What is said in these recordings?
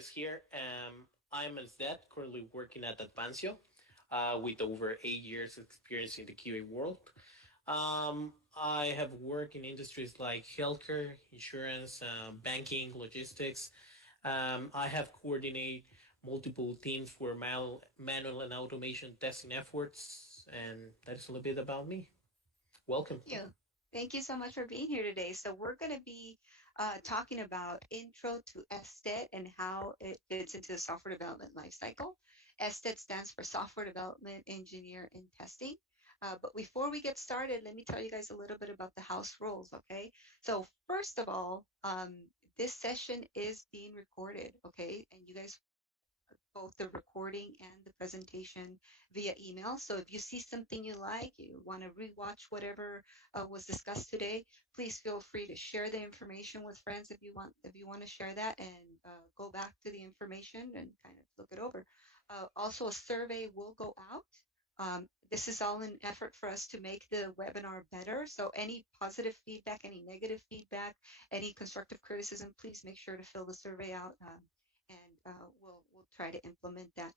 Andres here. I'm an SDET, currently working at Advancio with over 8 years experience in the QA world. I have worked in industries like healthcare, insurance, banking, logistics. I have coordinated multiple teams for manual and automation testing efforts, and that is a little bit about me. Welcome. You. Thank you so much for being here today. So we're going to be talking about intro to SDET and how it fits into the software development lifecycle. SDET stands for Software Development Engineer in Testing. But before we get started, let me tell you guys a little bit about the house rules, okay? So first of all, this session is being recorded, okay? And you guys both the recording and the presentation via email. So if you see something you like, you want to rewatch whatever was discussed today, please feel free to share the information with friends if you want to share that and go back to the information and kind of look it over. Also, a survey will go out. This is all an effort for us to make the webinar better. So any positive feedback, any negative feedback, any constructive criticism, please make sure to fill the survey out. And we'll try to implement that.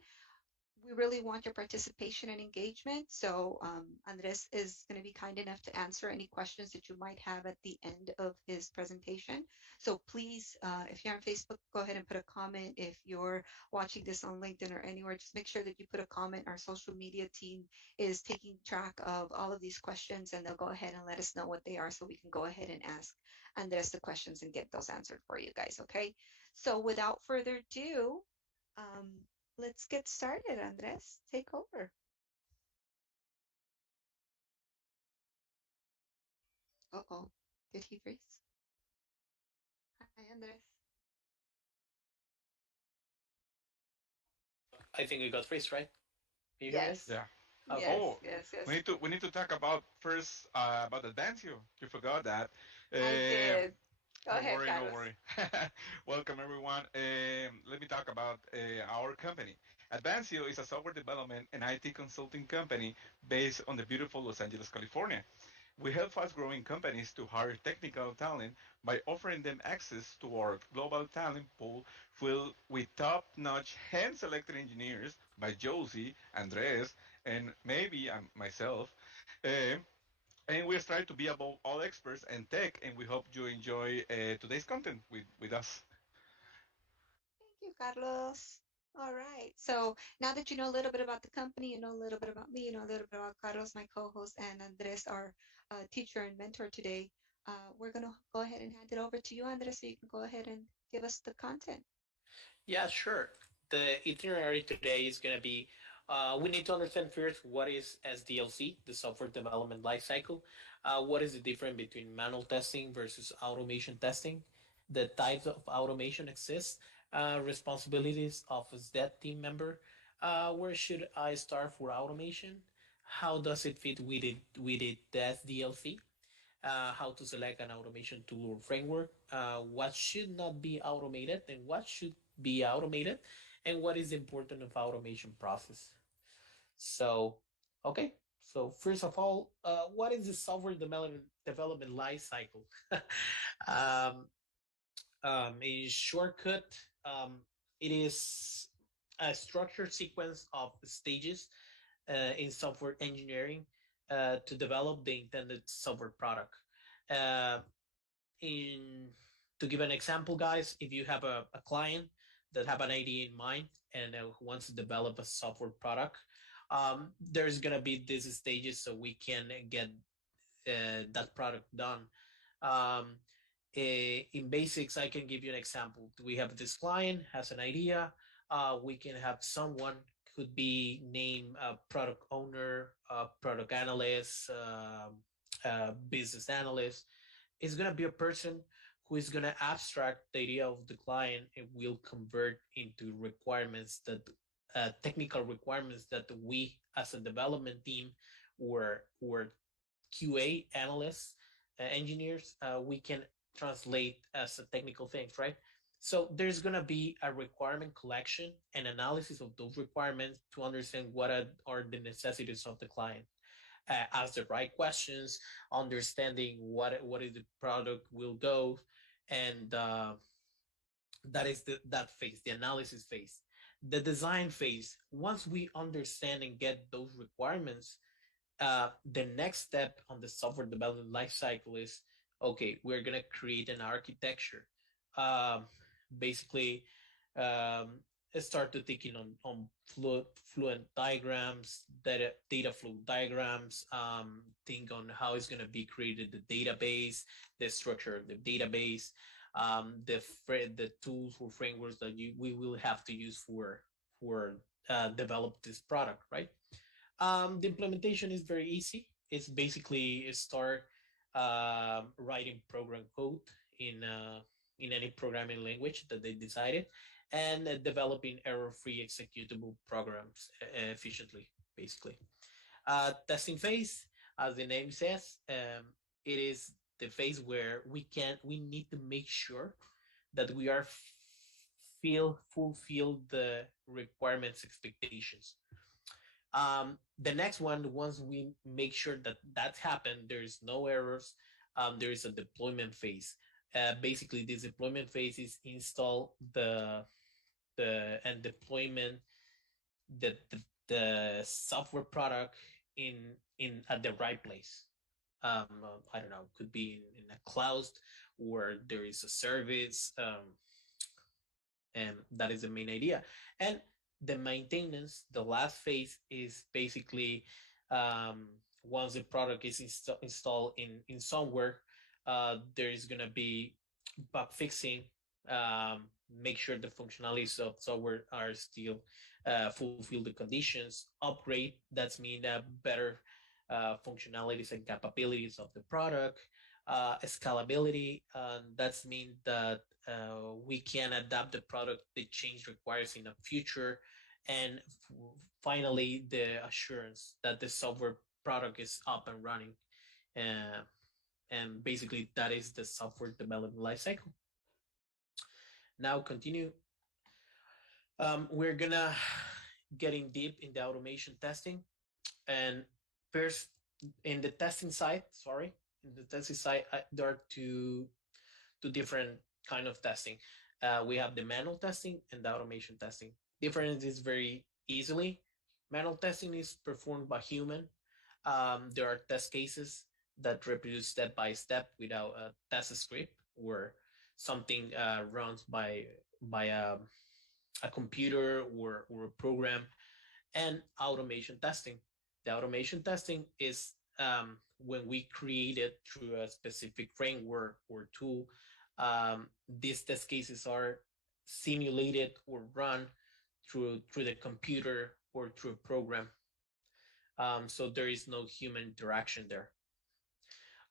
We really want your participation and engagement. So Andres is going to be kind enough to answer any questions that you might have at the end of his presentation. So please, if you're on Facebook, go ahead and put a comment. If you're watching this on LinkedIn or anywhere, just make sure that you put a comment. Our social media team is taking track of all of these questions, and they'll go ahead and let us know what they are so we can go ahead and ask Andres the questions and get those answered for you guys, okay? So without further ado, um, let's get started, Andres. Take over. Uh-oh. Did he freeze? Hi, Andres. I think we got freeze, right? Can you hear me? Yes. Yeah. Okay. Yes, Oh, yes, yes. we need to talk about first about Advancio. You forgot that. I Um, did. Go no ahead, worry, no Carlos. worry. Welcome everyone. Let me talk about our company. Advancio is a software development and IT consulting company based on the beautiful Los Angeles, California. We help fast-growing companies to hire technical talent by offering them access to our global talent pool filled with top-notch hand-selected engineers by Josie, Andres, and maybe myself. Uh, and we strive to be above all experts in tech, and we hope you enjoy today's content with us. Thank you, Carlos. All right. So now that you know a little bit about the company, you know a little bit about me, you know a little bit about Carlos, my co-host, and Andres, our teacher and mentor today, we're going to go ahead and hand it over to you, Andres, so you can go ahead and give us the content. Yeah, sure. The itinerary today is going to be we need to understand first what is SDLC, the software development lifecycle. What is the difference between manual testing versus automation testing? The types of automation exist, responsibilities of a SDET team member. Where should I start for automation? How does it fit with the SDLC? How to select an automation tool or framework, what should not be automated and what should be automated, and what is important of automation process. So, okay. So first of all, what is the software development life cycle? um, in shortcut, it is a structured sequence of stages in software engineering to develop the intended software product. Uh, in To give an example, guys, if you have a client that have an idea in mind and wants to develop a software product, there's gonna be these stages so we can get that product done. Um, in basics, I can give you an example. We have this client has an idea. We can have someone could be named a product owner, a product analyst, business analyst. It's going to be a person who is going to abstract the idea of the client and will convert into requirements that technical requirements that we as a development team or QA analysts, engineers, we can translate as a technical things, right? So there's going to be a requirement collection and analysis of those requirements to understand what are the necessities of the client. Ask the right questions, understanding what is the product will go, and That is that phase, the analysis phase. The design phase, once we understand and get those requirements, the next step on the software development lifecycle is, okay, we're going to create an architecture. Um, Basically, um, start to thinking on fluent diagrams, data flow diagrams, think on how it's going to be created, the database, the structure of the database, the tools or frameworks that we will have to use for develop this product, right? The implementation is very easy. It's basically start writing program code in uh, in any programming language that they decided, and developing error-free executable programs efficiently. Basically, testing phase, as the name says, it is the phase where we need to make sure that we are fulfill the requirements expectations. The next one, once we make sure that that's happened, there's no errors, there is a deployment phase. Basically, this deployment phase is install the and deployment the software product in at the right place. I don't know, could be in a cloud, or there is a service, and that is the main idea. And the maintenance, the last phase, is basically um, once the product is installed in somewhere, there is going to be bug fixing, um, make sure the functionalities of software are still fulfill the conditions, upgrade, that's mean better functionalities and capabilities of the product, scalability, that's mean that we can adapt the product the change requires in the future, and finally the assurance that the software product is up and running. uh, and basically that is the software development lifecycle. Now continue. We're gonna getting deep in the automation testing, and first in the testing side, sorry, in the testing side, there are two different kind of testing. We have the manual testing and the automation testing. Difference is very easily. Manual testing is performed by human. There are test cases that reproduce step by step without a test script, where something runs by a computer or a program. And automation testing. The automation testing is when we create it through a specific framework or tool. These test cases are simulated or run through the computer or through a program. So there is no human interaction there.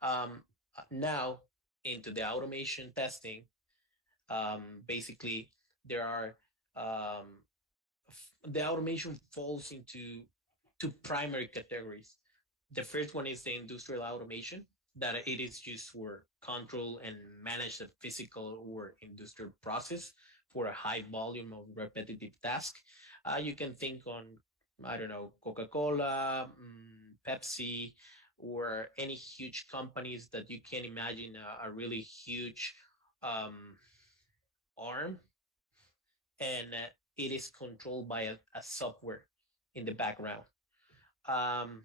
Um, Now into the automation testing, basically there are the automation falls into two primary categories. The first one is the industrial automation, that it is used for control and manage the physical or industrial process for a high volume of repetitive task. You can think on, I don't know, Coca-Cola, Pepsi, or any huge companies that you can imagine a really huge um, arm, and it is controlled by a software in the background. Um,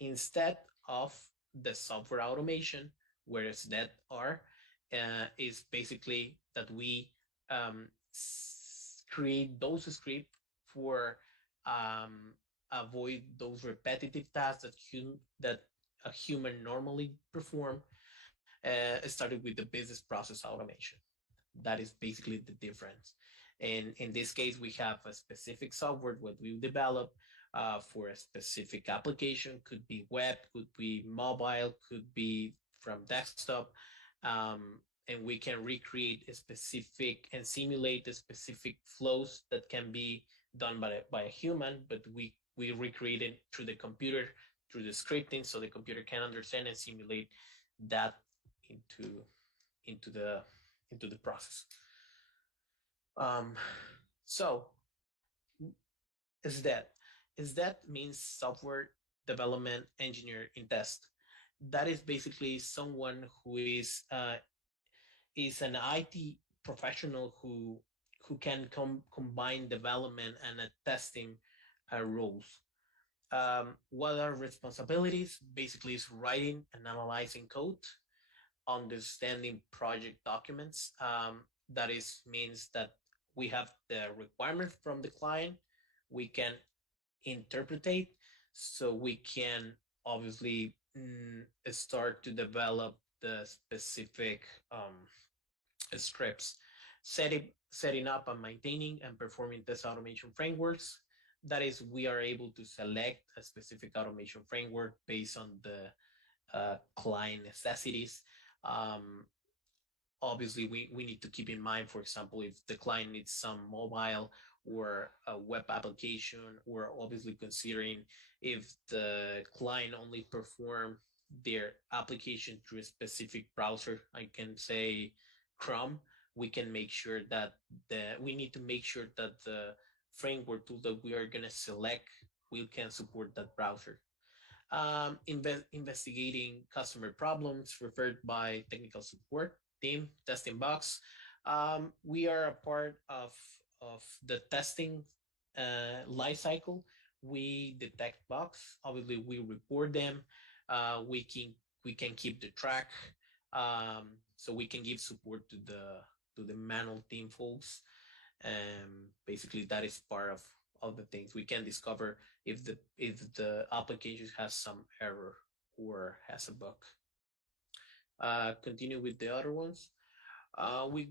Instead of the software automation, whereas that are is basically that we um, create those scripts for um, avoid those repetitive tasks that a human normally perform. Started with the business process automation. That is basically the difference. And in this case, we have a specific software what we develop for a specific application. Could be web, could be mobile, could be from desktop. And we can recreate a specific and simulate the specific flows that can be done by a human, but we recreate it through the computer, through the scripting, so the computer can understand and simulate that into into the into the process. Um, so is that means software development engineer in test. That is basically someone who is an IT professional who can combine development and testing roles. What are responsibilities? Basically, is writing and analyzing code, understanding project documents. That is means that we have the requirement from the client. We can interpretate, so we can obviously start to develop the specific scripts, setting up and maintaining and performing test automation frameworks. That is, we are able to select a specific automation framework based on the client necessities. Um, Obviously, we need to keep in mind, for example, if the client needs some mobile or a web application, we're obviously considering if the client only perform their application through a specific browser, I can say Chrome. We can make sure that we need to make sure that the framework tool that we are going to select will can support that browser. Investigating customer problems referred by technical support team, testing box. We are a part of the testing life cycle. We detect bugs. Obviously, we report them. We can keep the track, so we can give support to the manual team folks. Basically, that is part of the things we can discover if the application has some error or has a bug. Continue with the other ones. We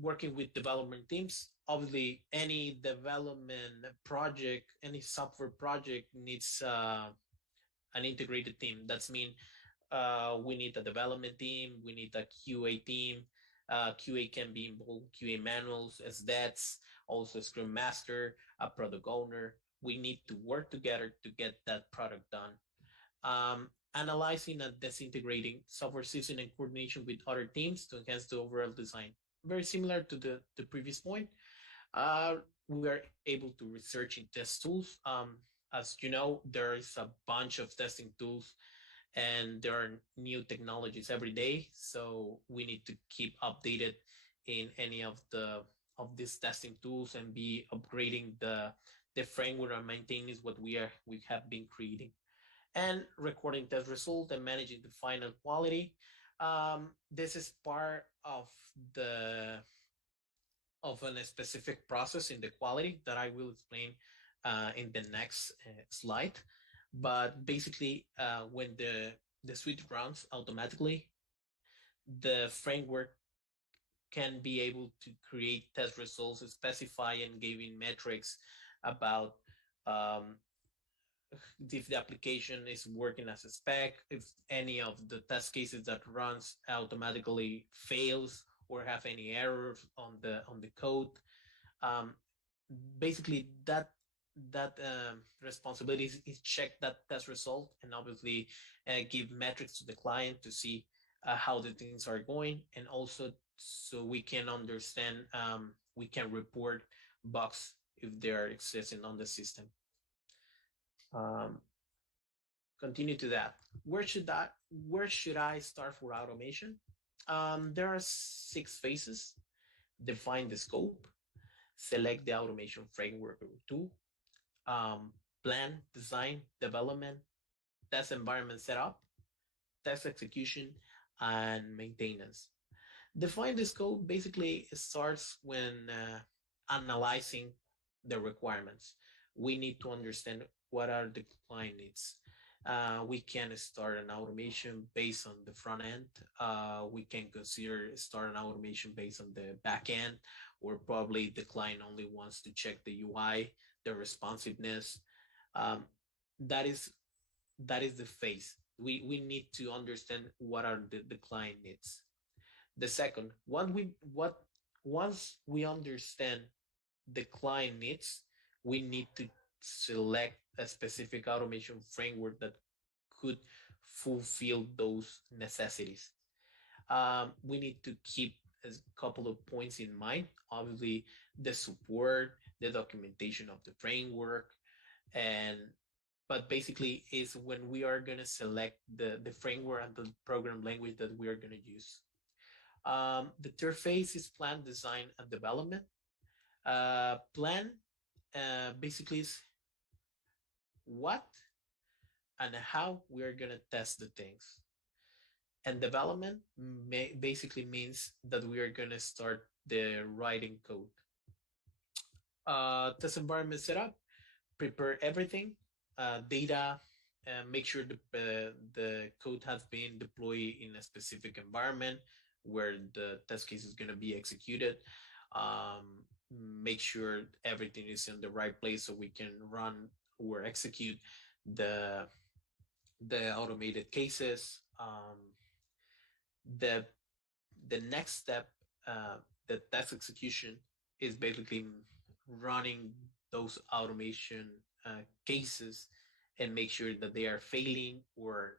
working with development teams. Obviously, any development project, any software project needs an integrated team. That's mean we need a development team, we need a QA team. QA can be involved, QA manuals, SDETs, also Scrum Master, a product owner. We need to work together to get that product done. Analyzing and disintegrating software system and coordination with other teams to enhance the overall design. Very similar to the previous point. We are able to research in test tools. As you know, there is a bunch of testing tools and there are new technologies every day. So we need to keep updated in any of these testing tools and be upgrading the framework and maintaining what we have been creating, and recording test result and managing the final quality. This is part the of a specific process in the quality that I will explain in the next slide. But basically, when the suite runs automatically, the framework can be able to create test results, specify and giving metrics about um, if the application is working as a spec, if any of the test cases that runs automatically fails or have any errors on the code. Um, Basically, that responsibility is check that test result and obviously give metrics to the client to see how the things are going, and also so we can understand, we can report bugs if they are existing on the system. Um, Continue to that. Where should I start for automation? There are 6 phases. Define the scope, select the automation framework or tool, um, plan, design, development, test environment setup, test execution, and maintenance. Define the scope basically starts when analyzing the requirements. We need to understand what are the client needs. We can start an automation based on the front end. We can consider start an automation based on the back end, or probably the client only wants to check the UI, the responsiveness. Um, that is that is the phase. We need to understand what are the client needs. The second, once we understand the client needs, we need to select a specific automation framework that could fulfill those necessities. We need to keep a couple of points in mind. Obviously, the support, the documentation of the framework, and but basically is when we are going to select the framework and the program language that we are going to use. The third phase is plan, design, and development. Plan basically is what and how we're going to test the things. And development basically means that we are going to start the writing code. Test environment setup, prepare everything, data, make sure the code has been deployed in a specific environment where the test case is going to be executed. Make sure everything is in the right place so we can run or execute the the automated cases. The the next step, uh, the test execution, is basically running those automation cases and make sure that they are failing or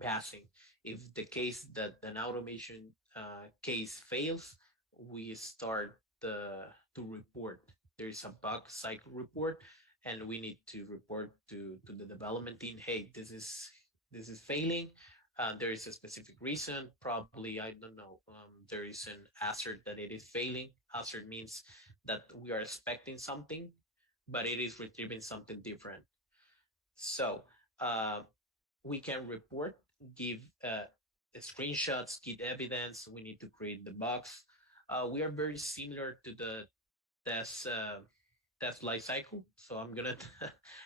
passing. If the case that an automation case fails, we start to report. There is a bug cycle report, and we need to report to the development team. Hey, this is failing. There is a specific reason. Probably, I don't know. There is an assert that it is failing. Assert means that we are expecting something, but it is retrieving something different. So uh, we can report, give screenshots, give evidence. We need to create the bugs. We are very similar to the test test life cycle. So I'm gonna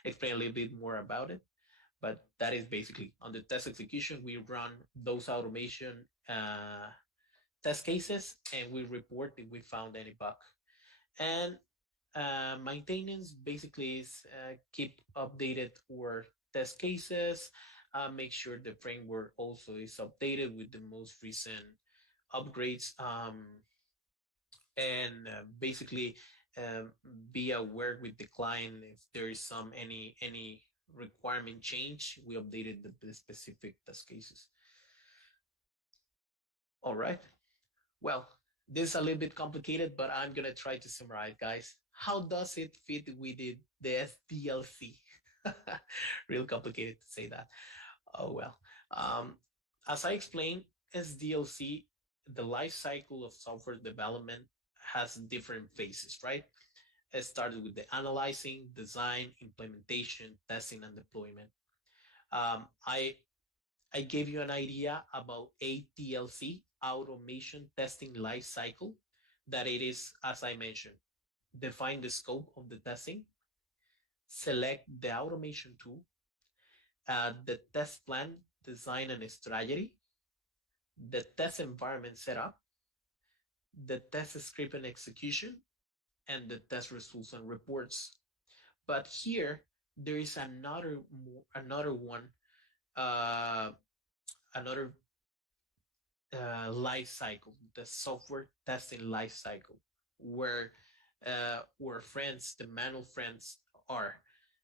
explain a little bit more about it. But that is basically on the test execution. We run those automation test cases and we report if we found any bug. And maintenance basically is keep updated our test cases, make sure the framework also is updated with the most recent upgrades, and basically um, be aware with the client if there is any requirement change. We updated the specific test cases. All right. Well, this is a little bit complicated, but I'm gonna try to summarize, guys. How does it fit with the SDLC? Real complicated to say that. Oh well. Um, as I explained, SDLC, the life cycle of software development, has different phases, right? It started with the analyzing, design, implementation, testing, and deployment. Um, I I gave you an idea about ATLC, automation testing life cycle, that it is, as I mentioned, define the scope of the testing, select the automation tool, the test plan, design and strategy, the test environment setup, the test script and execution, and the test results and reports. But here there is another one, uh, another life cycle, the software testing life cycle, where friends, the manual friends, are.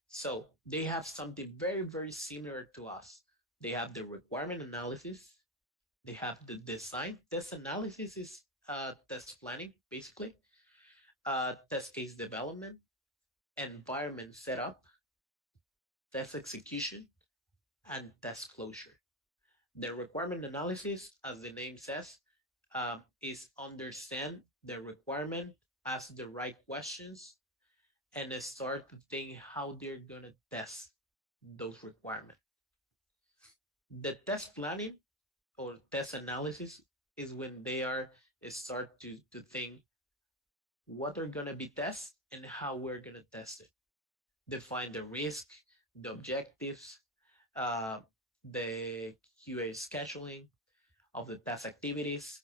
So they have something very very similar to us. They have the requirement analysis. They have the design. Test analysis is test planning, basically. Test case development, environment setup, test execution, and test closure. The requirement analysis, as the name says, is understand the requirement, ask the right questions, and start to think how they're gonna test those requirements. The test planning or test analysis is when they are start to think what are gonna be tests and how we're gonna test it. Define the risk, the objectives, uh, the QA scheduling of the test activities.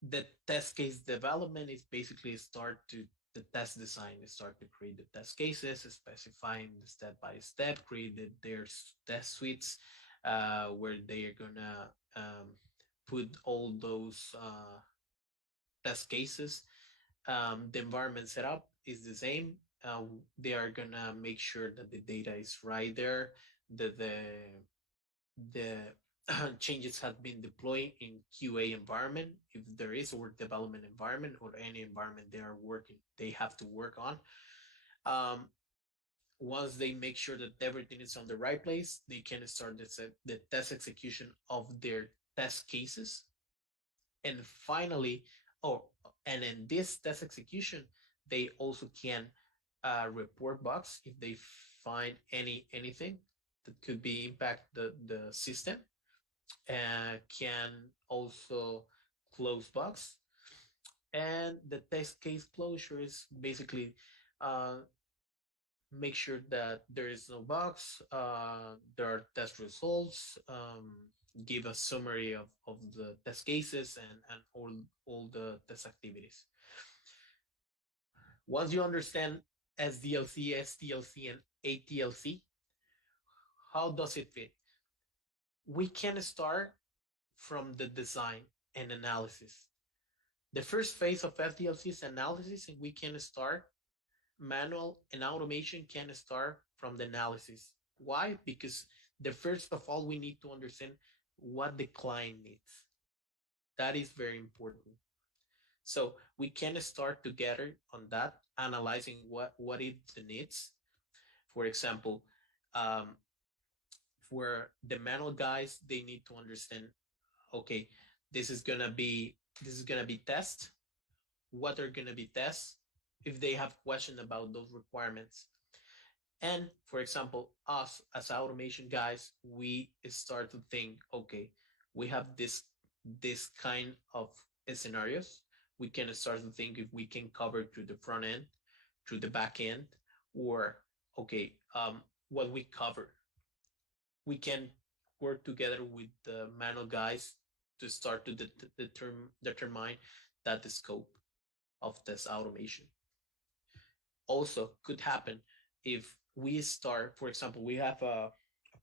The test case development is basically start to the test design, start to create the test cases, specifying the step by step, create their test suites, where they are gonna put all those test cases. The environment setup is the same. They are gonna make sure that the data is right there, that the changes have been deployed in QA environment, if there is, or development environment, or any environment they have to work on. Um, Once they make sure that everything is on the right place, they can start the test execution of their test cases, and finally, oh, and in this test execution, they also can report bugs if they find anything that could be impact the system, and can also close bugs. And the test case closure is basically uh, make sure that there is no bugs, there are test results, give a summary of the test cases and all the test activities. Once you understand SDLC, STLC, and ATLC, how does it fit? We can start from the design and analysis. The first phase of SDLC is analysis, and we can start manual and automation can start from the analysis. Why? Because the first of all, we need to understand what the client needs. That is very important. So we can start together on that, analyzing what it needs. For example, um, for the manual guys, they need to understand, okay, this is gonna be this is gonna be test. What are gonna be tests? If they have question about those requirements. And for example, us as automation guys, we start to think, okay, we have this kind of scenarios. We can start to think if we can cover through the front end, through the back end, or okay, what we cover. We can work together with the manual guys to start to determine that the scope of this automation. Also could happen if we start, for example, we have a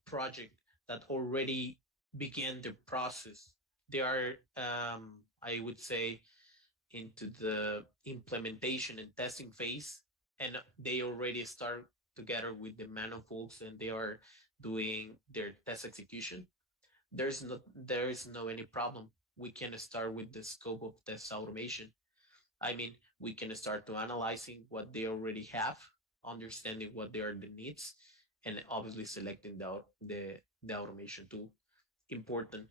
project that already began the process. They are, I would say, into the implementation and testing phase, and they already start together with the manifolds, and they are doing their test execution. There is no any problem. We can start with the scope of test automation. I mean, we can start to analyzing what they already have, understanding what they are the needs, and obviously selecting the automation tool. Important.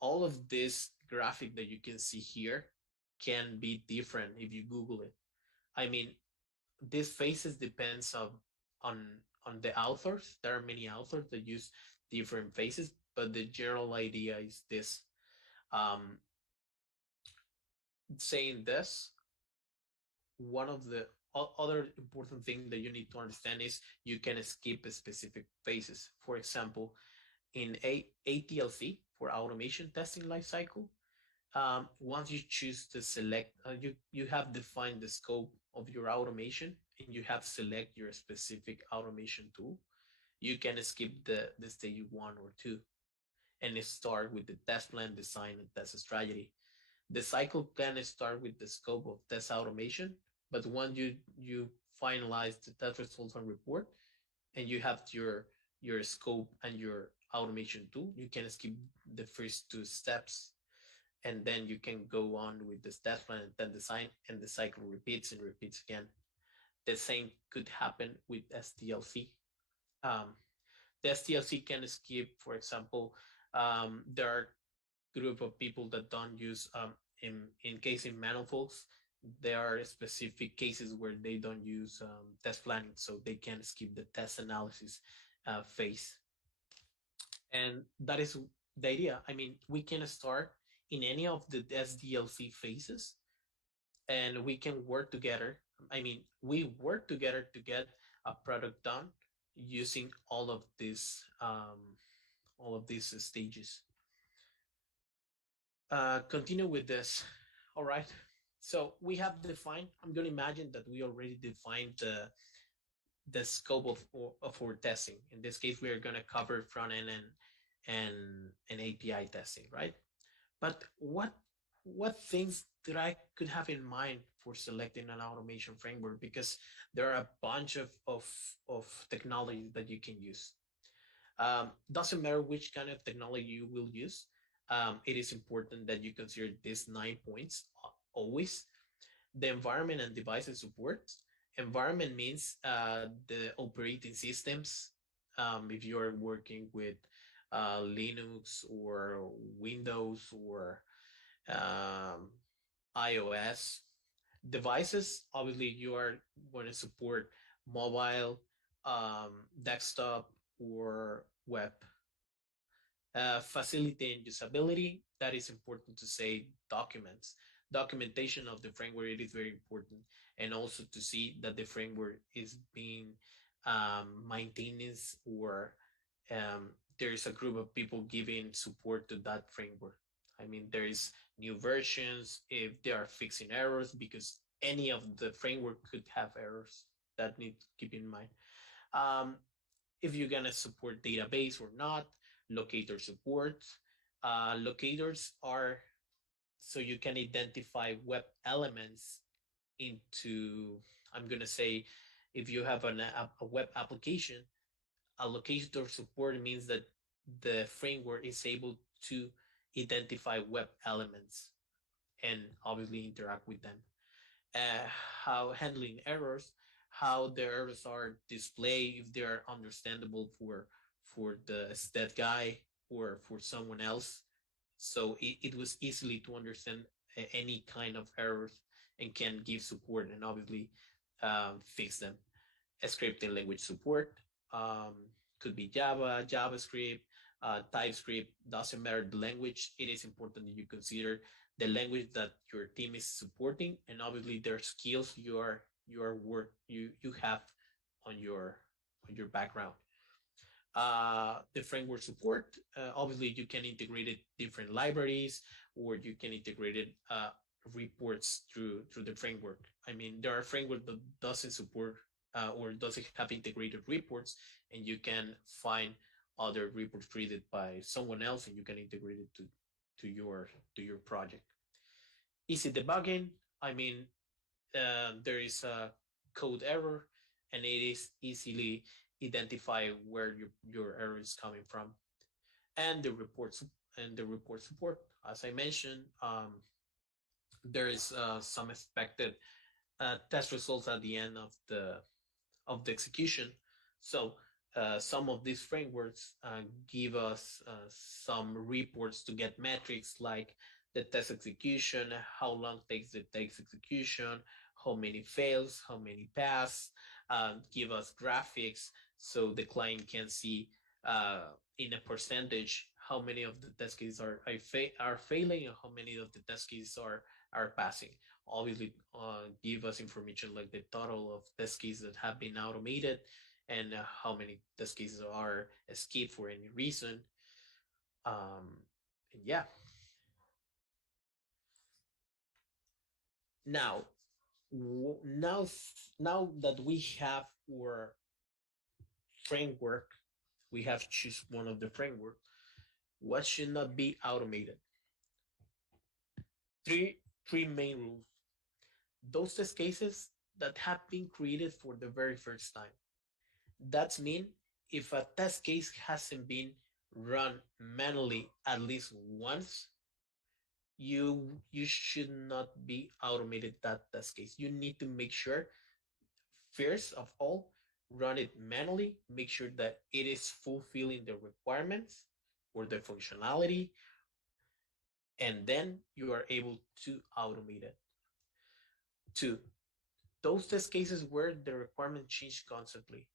All of this graphic that you can see here can be different if you Google it. I mean, these phases depends on on the authors. There are many authors that use different phases, but the general idea is this. Um, Saying this, one of the other important thing that you need to understand is you can skip specific phases. For example, in ATLC for automation testing lifecycle, once you choose to select, you have defined the scope of your automation and you have select your specific automation tool. You can skip the stage 1 or 2 and start with the test plan, design, and test strategy. The cycle can start with the scope of test automation, but once you finalize the test results and report, and you have your scope and your automation tool, you can skip the first 2 steps, and then you can go on with the test plan and then design, and the cycle repeats and repeats again. The same could happen with SDLC. Um, the SDLC can skip, for example, there are group of people that don't use in case in manifolds, there are specific cases where they don't use test planning, so they can skip the test analysis phase. And that is the idea. I mean, we can start in any of the SDLC phases, and we can work together. I mean, we work together to get a product done using all of these stages. Continue with this. All right. So we have defined, I'm going to imagine that we already defined the scope of our testing. In this case, we are going to cover front end and API testing, right? But what things that I could have in mind for selecting an automation framework? Because there are a bunch of technologies that you can use. Doesn't matter which kind of technology you will use. It is important that you consider these 9 points always. The environment and devices support. Environment means the operating systems. If you are working with Linux or Windows or um, iOS devices. Obviously, you are going to support mobile, desktop, or web. Facility and usability, that is important to say. Documents, documentation of the framework, it is very important, and also to see that the framework is being maintained, or um, there is a group of people giving support to that framework. I mean, there is new versions, if they are fixing errors, because any of the framework could have errors that need to keep in mind. um, if you're gonna support database or not, locator support. Locators are so you can identify web elements into, I'm gonna say, if you have a web application, a locator support means that the framework is able to identify web elements and obviously interact with them. uh, how handling errors, how the errors are displayed, if they are understandable for the SDET guy or for someone else. So it was easily to understand any kind of errors and can give support and obviously fix them. Scripting language support. Um, could be Java, JavaScript, TypeScript. Doesn't matter the language. It is important that you consider the language that your team is supporting, and obviously their skills you are work you have on your background. The framework support. Obviously, you can integrate it different libraries, or you can integrate it reports through the framework. I mean, there are frameworks that doesn't support or doesn't have integrated reports, and you can find other reports created by someone else, and you can integrate it to your to your project. Easy debugging. I mean, there is a code error, and it is easily identify where your error is coming from. And the report support, as I mentioned, there is some expected test results at the end of the execution. So some of these frameworks give us some reports to get metrics like the test execution, how long takes the test execution, how many fails, how many pass, give us graphics so the client can see in a percentage how many of the test cases are failing and how many of the test cases are passing. Obviously, give us information like the total of test cases that have been automated and how many test cases are skipped for any reason. And yeah, now now that we have our framework, we have choose one of the framework. What should not be automated? Three main rules. Those test cases that have been created for the very first time. That's mean if a test case hasn't been run manually at least once, you should not be automated that test case. You need to make sure first of all run it manually, make sure that it is fulfilling the requirements or the functionality, and then you are able to automate it. Two, those test cases where the requirement change constantly.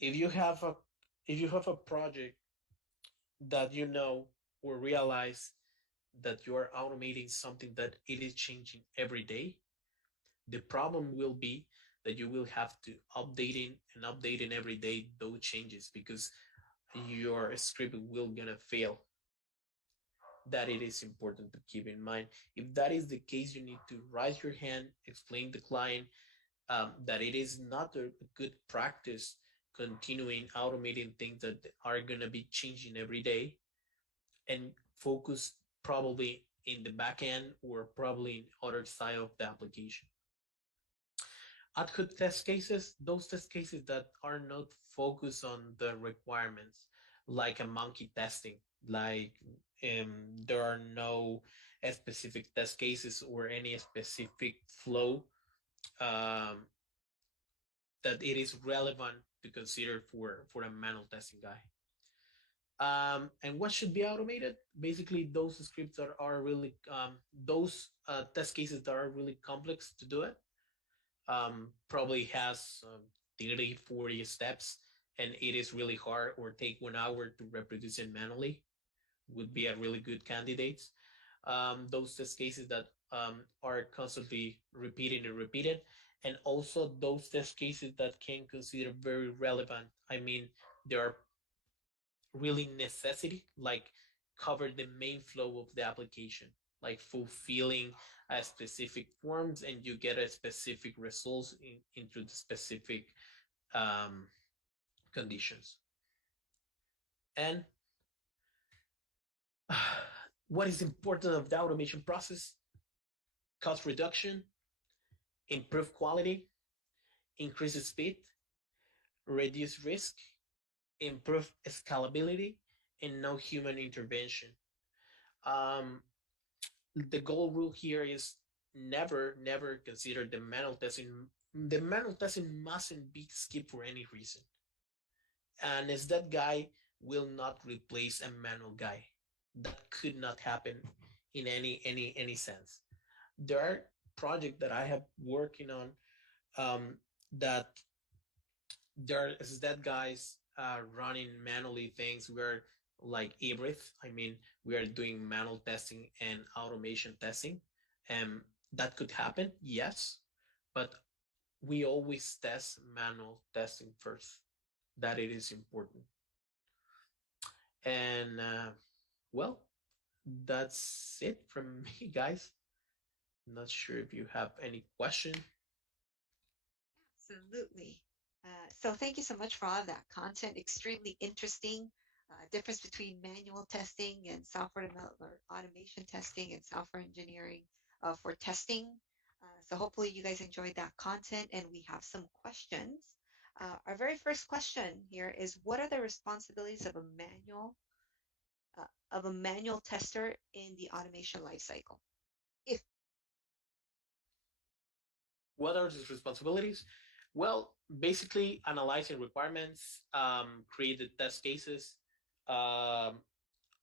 If you have a if you have a project that you know or realize that you are automating something that it is changing every day, the problem will be that you will have to updating every day those changes because your script will gonna fail. That it is important to keep in mind. If that is the case, you need to raise your hand, explain the client that it is not a good practice continuing automating things that are going to be changing every day, and focus probably in the back end or probably in other side of the application. Ad hoc test cases, those test cases that are not focused on the requirements, like a monkey testing, like there are no specific test cases or any specific flow um, that it is relevant to consider for a manual testing guy. And what should be automated? Basically, those scripts that are really those test cases that are really complex to do it. Probably has 30, 40 steps, and it is really hard or take 1 hour to reproduce it manually. Would be a really good candidate. Those test cases that are constantly repeated and repeated, and also those test cases that can consider very relevant. I mean, there are really necessity, like cover the main flow of the application, like fulfilling a specific forms, and you get a specific results into the specific um, conditions. And what is important of the automation process? Cost reduction, improve quality, increase speed, reduce risk, improve scalability, and no human intervention. Um, the goal rule here is never consider the manual testing. The manual testing mustn't be skipped for any reason. And as that guy will not replace a manual guy. That could not happen in any sense. There are projects that I have working on that there is that guys running manually things. We're like hybrid. I mean, we are doing manual testing and automation testing. And that could happen, yes, but we always test manual testing first. That it is important. And well, that's it from me, guys. Not sure if you have any question. Absolutely. So thank you so much for all of that content. Extremely interesting. Difference between manual testing and software development, or automation testing and software engineering for testing. So hopefully you guys enjoyed that content, and we have some questions. Our very first question here is: what are the responsibilities of a manual tester in the automation lifecycle? If What are his responsibilities? Well, basically analyzing requirements, create the test cases, um,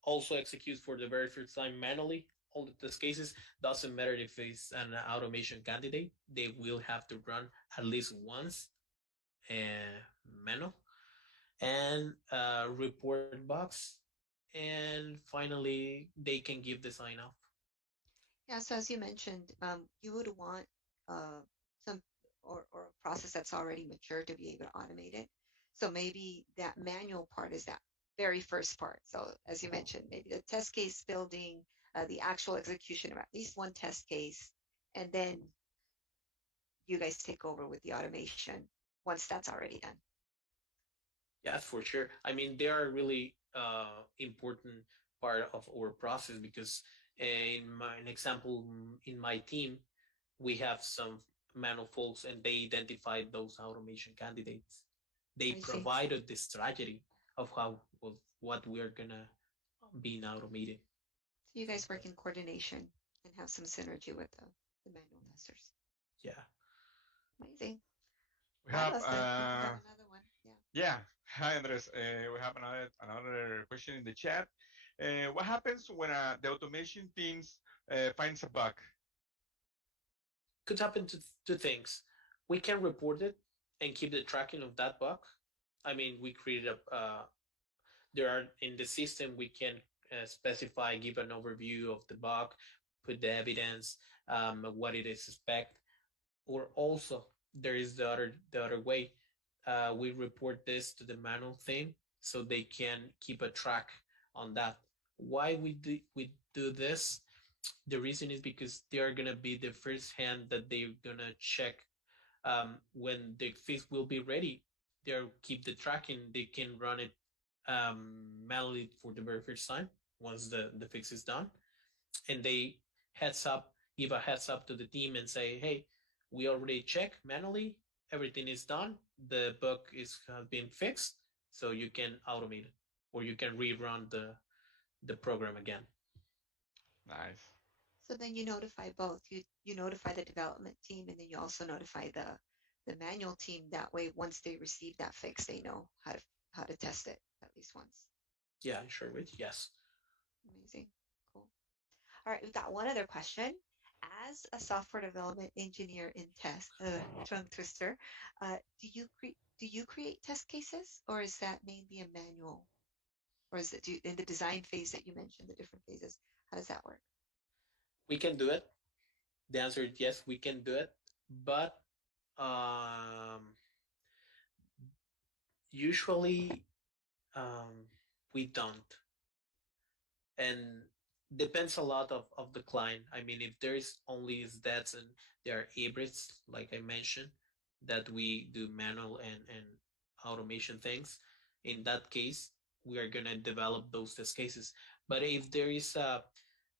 also execute for the very first time manually all the test cases. Doesn't matter if it's an automation candidate, they will have to run at least once manual, and report bugs, and finally they can give the sign off. Yeah, so as you mentioned, you would want some or a process that's already mature to be able to automate it. So maybe that manual part is that very first part. So as you mentioned, maybe the test case building, the actual execution of at least one test case, and then you guys take over with the automation once that's already done. Yes, for sure. I mean, they are really important part of our process because an example in my team, we have some manual folks and they identified those automation candidates. They I see. provided the strategy of how of what we are gonna be automated. So you guys work in coordination and have some synergy with the manual testers. Yeah. Amazing. We have Carlos, I think you have another one. Yeah. yeah. Hi Andres. We have another question in the chat. What happens when the automation teams finds a bug? Could happen to two things. We can report it and keep the tracking of that bug. I mean, we created a there are in the system we can specify, give an overview of the bug, put the evidence, what it is expect, or also there is the other way. We report this to the manual thing so they can keep a track on that. Why we do this? The reason is because they are gonna be the first hand that they're gonna check when the fix will be ready. They'll keep the tracking. They can run it manually for the very first time once the fix is done, and they heads up give a heads up to the team and say, hey, we already checked manually, everything is done, the bug is has been fixed, so you can automate it or you can rerun the program again. Nice. So then you notify both. You notify the development team, and then you also notify the manual team. That way, once they receive that fix, they know how to test it at least once. Yeah, sure. With yes. Amazing. Cool. All right, we've got one other question. As a software development engineer in test, tongue twister, do you create test cases, or is that mainly a manual, or is it in the design phase that you mentioned the different phases? How does that work? We can do it. The answer is yes, we can do it, but um, usually we don't, and depends a lot of the client. I mean, if there is only SDETs and there are hybrids, like I mentioned, that we do manual and automation things, in that case, we are gonna develop those test cases. But if there is uh,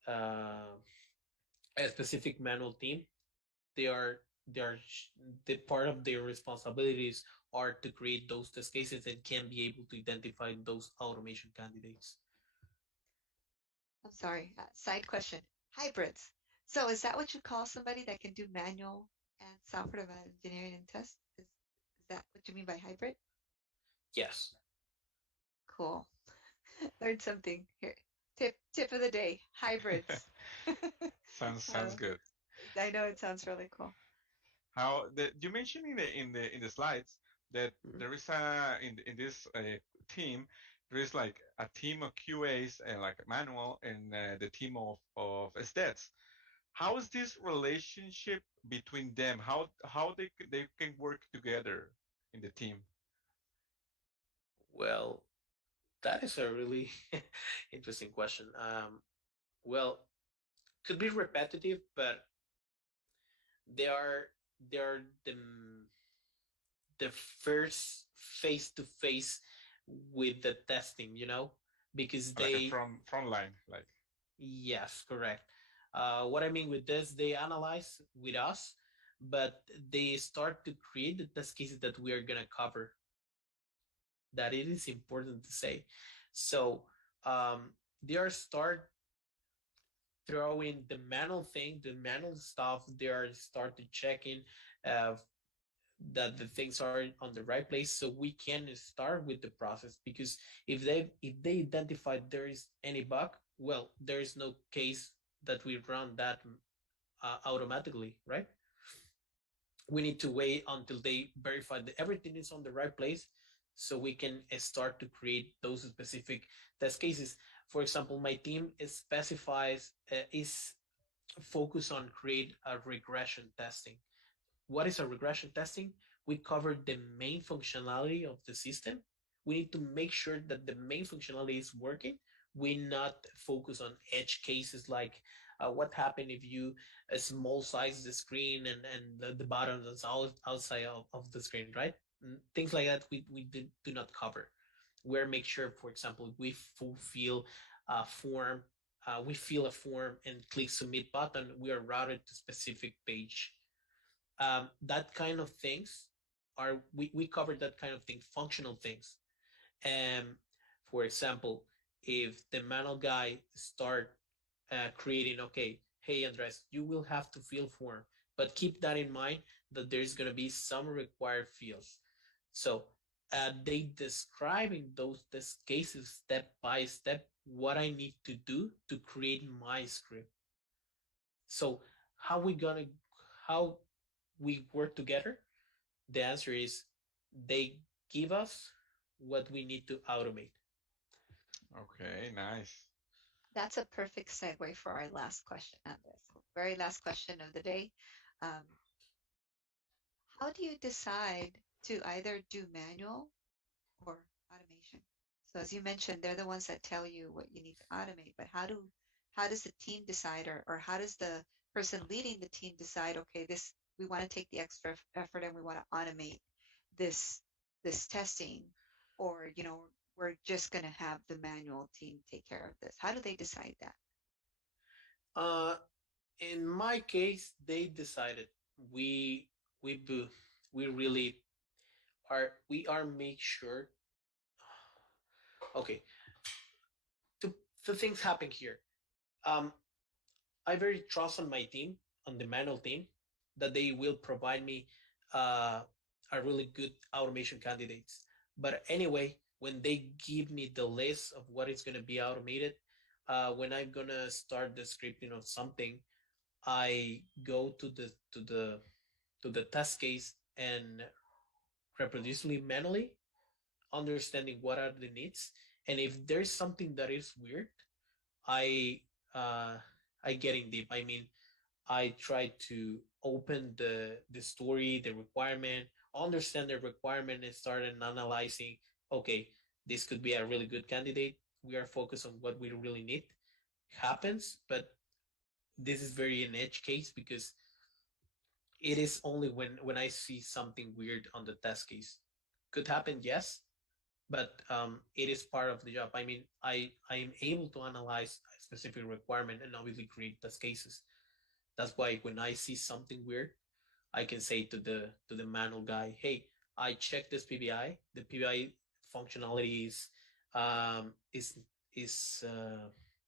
a specific manual team, they are they are the part of their responsibilities are to create those test cases and can be able to identify those automation candidates. I'm sorry, side question. Hybrids. So is that what you call somebody that can do manual and software development engineering and test? Is that what you mean by hybrid? Yes. Cool. Learned something here. Tip of the day, hybrids. Sounds Uh, good. I know it sounds really cool. You mentioned in the slides that Mhm. there is a in this team there is like a team of QAs and like a manual and the team of SDETs. How is this relationship between them? How they can work together in the team? Well, that is a really interesting question. Well, could be repetitive, but they are they are the first face to face with the testing, because Like a they front line, like yes, correct. What I mean with this, they analyze with us, but they start to create the test cases that we are gonna cover. That it is important to say. So they are start throwing the manual thing, the manual stuff. They are started checking uh, that the things are on the right place, so we can start with the process. Because if they identify there is any bug, well, there is no case that we run that automatically, right? We need to wait until they verify that everything is on the right place, so we can start to create those specific test cases. For example, my team is focused on create a regression testing. What is a regression testing? We cover the main functionality of the system. We need to make sure that the main functionality is working. We not focus on edge cases like what happened if you small size the screen and the button is outside of the screen, right? Things like that we do not cover. Where make sure, for example, we fulfill a form, we fill a form and click submit button, we are routed to specific page. That kind of things we cover that kind of thing, functional things. um for example, if the manual guy start creating, okay, hey Andres, you will have to fill form, but keep that in mind that there's going to be some required fields. So they describing those test cases step by step, what I need to do to create my script. So how we gonna how we work together? The answer is they give us what we need to automate. okay, nice. That's a perfect segue for our last question on this. Very last question of the day. Um, how do you decide to either do manual or automation? So as you mentioned, they're the ones that tell you what you need to automate, but how does the team decide, or how does the person leading the team decide, okay, this we want to take the extra effort and we want to automate this this testing, or we're just going to have the manual team take care of this. How do they decide that? Uh, in my case, they decided we we do we really we are make sure. Okay, the things happen here. Um, I very trust on my team, on the manual team, that they will provide me uh, a really good automation candidates. But anyway, when they give me the list of what is going to be automated, when I'm going to start the scripting of something, I go to the test case and reproducibly manually understanding what are the needs, and if there's something that is weird, I uh, I get in deep. I mean, I try to open the story, the requirement, understand the requirement, and start analyzing. Okay, this could be a really good candidate. We are focused on what we really need. Happens, but this is very an edge case because it is only when I see something weird on the test case. Could happen, yes, but it is part of the job. I mean, I am able to analyze a specific requirement and obviously create test cases. That's why when I see something weird, I can say to the manual guy, hey, I checked this PBI. The PBI functionality is is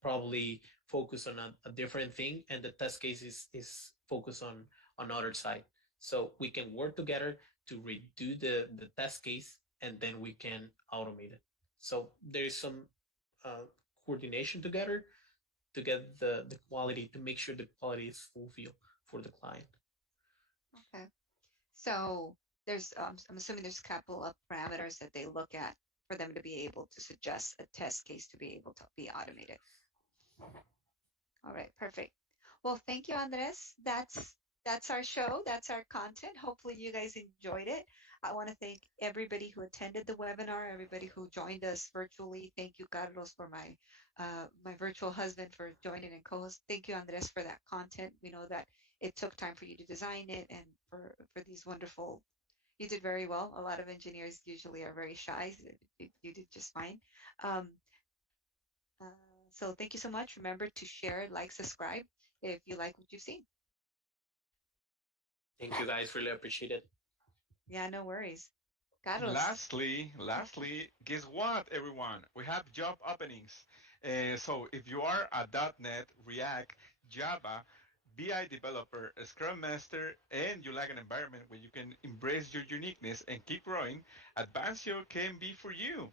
probably focused on a different thing, and the test case is focused on other side. So we can work together to redo the test case, and then we can automate it. So there is some coordination together to get the quality to make sure the quality is fulfilled for the client. Okay. So there's, I'm assuming there's a couple of parameters that they look at for them to be able to suggest a test case to be able to be automated. All right, perfect. Well, thank you, Andres. That's our show. That's our content. Hopefully, you guys enjoyed it. I want to thank everybody who attended the webinar, everybody who joined us virtually. Thank you, Carlos, for my virtual husband for joining and co-host. Thank you, Andres, for that content. We know that it took time for you to design it and for these wonderful. You did very well. A lot of engineers usually are very shy. So you did just fine. Um, uh, so thank you so much. Remember to share, like, subscribe if you like what you've seen. Thank you guys, really appreciate it. Yeah, no worries. Carlos. Lastly, guess what, everyone? We have job openings. So if you are a .NET, React, Java, BI developer, a Scrum Master, and you like an environment where you can embrace your uniqueness and keep growing, Advancio can be for you.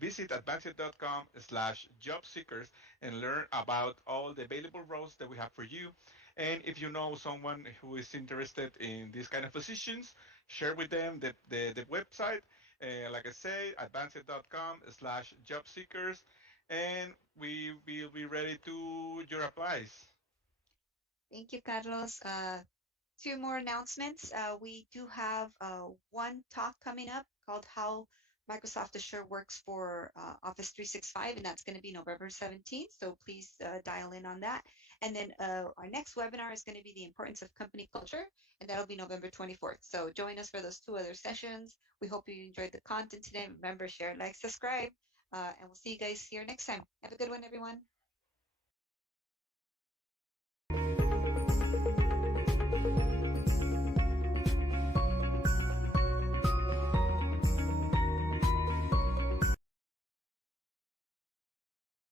Visit advancio.com/job seekers and learn about all the available roles that we have for you. And if you know someone who is interested in these kind of positions, share with them the website. Like I say, advancio.com/job seekers, and we will be ready to your applies. Thank you, Carlos. Two more announcements. We do have one talk coming up called How Microsoft Azure Works for Office 365, and that's going to be November 17th. So please dial in on that. And then our next webinar is going to be the importance of company culture, and that'll be November 24th. So join us for those two other sessions. We hope you enjoyed the content today. Remember, share, like, subscribe, and we'll see you guys here next time. Have a good one, everyone.